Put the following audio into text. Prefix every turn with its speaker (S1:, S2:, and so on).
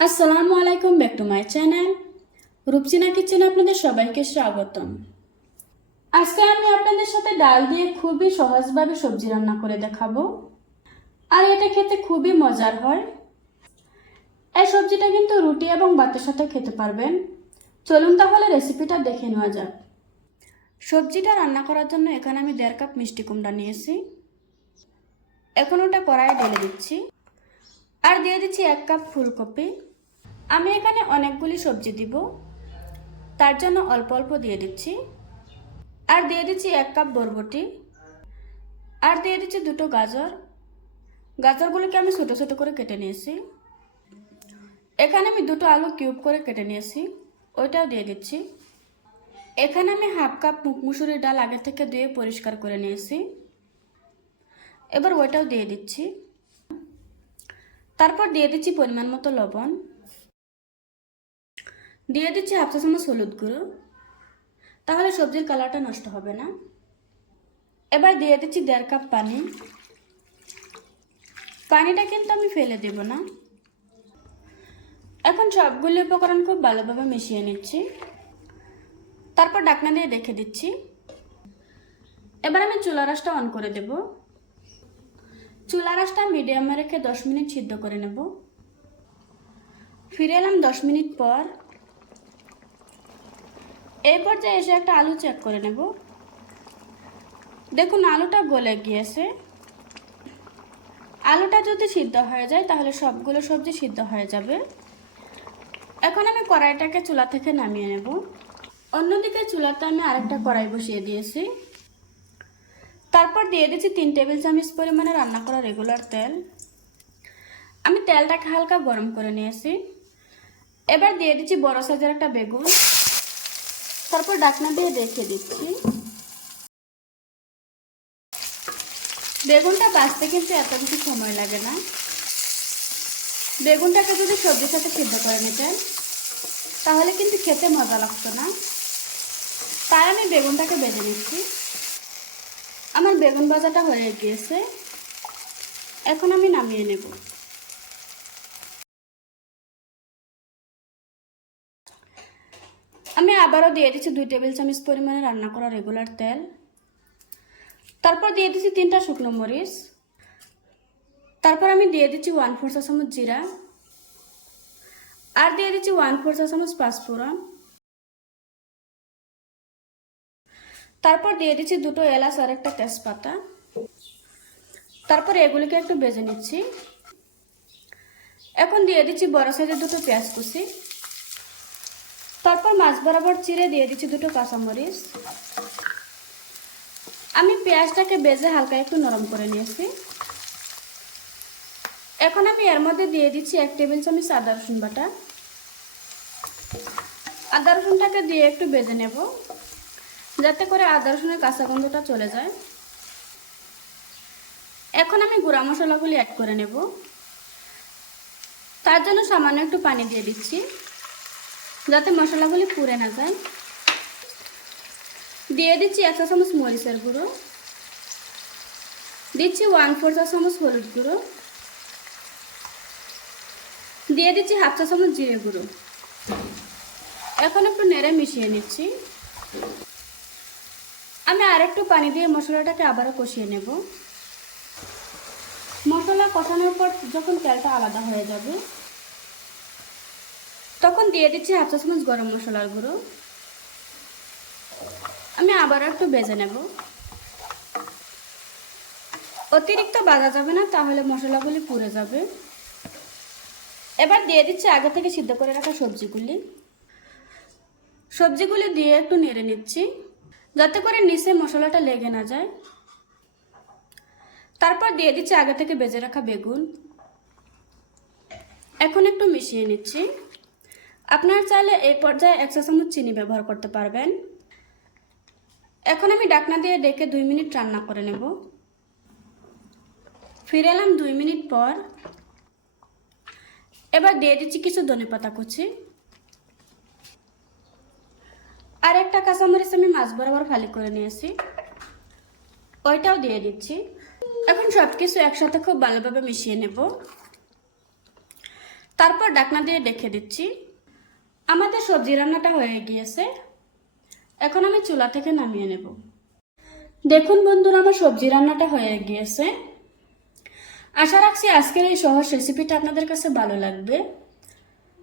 S1: আসসালামু আলাইকুম, back to my channel. Rupchina কিচেনে আপনাদের সবাইকে স্বাগতম। আজকে আমি আপনাদের সাথে ডাল দিয়ে খুবই সহজভাবে সবজি রান্না করে দেখাবো। আর এটা খেতে খুবই মজার হয়। এই সবজিটা কিন্তু রুটি এবং ভাতের সাথে খেতে পারবেন। চলুন তাহলে রেসিপিটা দেখে নেওয়া যাক। সবজিটা রান্না করার জন্য এখানে আমি দেড় কাপ মিষ্টি কুমড়া নিয়েছি। এখন ওটা কড়াইয়ে ঢেলে দিচ্ছি। আর দিয়ে দিচ্ছি এক কাপ ফুলকপি। আমি এখানে অনেকগুলি সবজি দিব। তার জন্য অল্প অল্প দিয়ে দিচ্ছি। আর দিয়ে দিচ্ছি এক কাপ বরবটি। আর দিয়ে দিচ্ছি দুটো গাজর। গাজরগুলোকে আমি ছোটো ছোটো করে কেটে নিয়েছি। এখানে আমি দুটো আলু কিউব করে কেটে নিয়েছি। ওইটাও দিয়ে দিচ্ছি। এখানে আমি হাফ কাপ মুসুরির ডাল আগে থেকে ধুয়ে পরিষ্কার করে নিয়েছি। এবার ওইটাও দিয়ে দিচ্ছি। তারপর দিয়ে দিচ্ছি পরিমাণ মতো লবণ। দিয়ে দিচ্ছি হাফ চা চামচ হলুদ গুঁড়ো। তাহলে সবজির কালারটা নষ্ট হবে না। এবার দিয়ে দিচ্ছি দেড় কাপ পানি। পানিটা কিন্তু আমি ফেলে দেব না। এখন সবগুলি উপকরণ খুব ভালোভাবে মিশিয়ে নিচ্ছি। তারপর ডাকনা দিয়ে রেখে দিচ্ছি। এবার আমি চুলা রাসটা অন করে দেব। চুলা রাসটা মিডিয়ামে রেখে দশ মিনিট সিদ্ধ করে নেব। ফিরে এলাম দশ মিনিট পর। এই পর্যায়ে এসে একটা আলু চেক করে নেব। দেখুন, আলুটা গলে গিয়েছে। আলুটা যদি সিদ্ধ হয়ে যায়, তাহলে সবগুলো সবজি সিদ্ধ হয়ে যাবে। এখন আমি কড়াইটাকে চুলা থেকে নামিয়ে নেব। অন্যদিকে চুলাতে আমি আরেকটা কড়াই বসিয়ে দিয়েছি। তারপর দিয়ে দিচ্ছি তিন টেবিল চামচ পরিমাণে রান্না করা রেগুলার তেল। আমি তেলটাকে হালকা গরম করে নিয়েছি। এবার দিয়ে দিচ্ছি বড় সাইজের একটা বেগুন। তারপর ডাকনা দিয়ে রেখে দিচ্ছি। বেগুনটা বাঁচতে কিন্তু এত বেশি সময় লাগে না। বেগুনটাকে যদি সবজির সাথে সিদ্ধ করে নিতেন, তাহলে কিন্তু খেতে মজা লাগতো না। তাই আমি বেগুনটাকে বেজে নিচ্ছি। আমার বেগুন ভাজাটা হয়ে গিয়েছে। এখন আমি নামিয়ে নেব। আমি আবারও দিয়ে দিচ্ছি দুই টেবিল চামচ পরিমাণে রান্না করা রেগুলার তেল। তারপর দিয়ে দিচ্ছি তিনটা শুকনো মরিচ। তারপর আমি দিয়ে দিচ্ছি ওয়ান ফোর চা চামচ জিরা। আর দিয়ে দিচ্ছি ওয়ান ফোর চা চামচ পাঁচফোড়ন। তারপর দিয়ে দিচ্ছি দুটো এলাচ আর একটা তেজপাতা। তারপর এগুলিকে একটু বেজে নিচ্ছি। এখন দিয়ে দিচ্ছি বড় সাইজের দুটো পেঁয়াজ কুচি। তারপর মাছ বরাবর চিড়ে দিয়ে দিচ্ছি দুটো কাঁচামরিচ। আমি পেঁয়াজটাকে বেজে হালকা একটু নরম করে নিয়েছি। এখন আমি এর মধ্যে দিয়ে দিচ্ছি এক টেবিল চামচ আদা রসুন বাটা। আদা রসুনটাকে দিয়ে একটু বেজে নেব। যাতে করে আদা রসুনের কাঁচা গন্ধটা চলে যায়। এখন আমি গুঁড়া মশলাগুলি অ্যাড করে নেব। তার জন্য সামান্য একটু পানি দিয়ে দিচ্ছি, যাতে মশলাগুলি পুড়ে না যায়। দিয়ে দিচ্ছি এক চা চামচ মরিচের গুঁড়ো। দিচ্ছি ওয়ান ফোর চা চামচ হলুদ গুঁড়ো। দিয়ে দিচ্ছি হাফ চা চামচ জিরে গুঁড়ো। এখন একটু নেড়ে মিশিয়ে নিচ্ছি। আমি আরেকটু পানি দিয়ে মশলাটাকে আবারও কষিয়ে নেব। মশলা কষানোর পর যখন তেলটা আলাদা হয়ে যাবে, তখন দিয়ে দিচ্ছি হাফ চা চামচ গরম মশলার গুঁড়ো। আমি আবারও একটু বেজে নেব। অতিরিক্ত বাজা যাবে না, তাহলে মশলাগুলি পুড়ে যাবে। এবার দিয়ে দিচ্ছি আগে থেকে সিদ্ধ করে রাখা সবজিগুলি। সবজিগুলি দিয়ে একটু নেড়ে নিচ্ছি। যাতে করে নিচে মশলাটা লেগে না যায়। তারপর দিয়ে দিচ্ছি আগে থেকে বেজে রাখা বেগুন। এখন একটু মিশিয়ে নিচ্ছি। আপনার চাইলে এই পর্যায়ে একশো চামচ চিনি ব্যবহার করতে পারবেন। এখন আমি ডাকনা দিয়ে ডেকে দুই মিনিট রান্না করে নেব। ফিরে এলাম দুই মিনিট পর। এবার দিয়ে দিচ্ছি কিছু ধনে পাতা কুচি। আর একটা কাঁচামরিচ আমি মাছ বরাবর ফালি করে নিয়েছি। ওইটাও দিয়ে দিচ্ছি। এখন সব কিছু একসাথে খুব ভালোভাবে মিশিয়ে নেব। তারপর ডাকনা দিয়ে ডেকে দিচ্ছি। আমাদের সবজি রান্নাটা হয়ে গিয়েছে। এখন আমি চুলা থেকে নামিয়ে নেব। দেখুন বন্ধুরা, আমার সবজি রান্নাটা হয়ে গিয়েছে। আশা রাখছি আজকের এই সহজ রেসিপিটা আপনাদের কাছে ভালো লাগবে।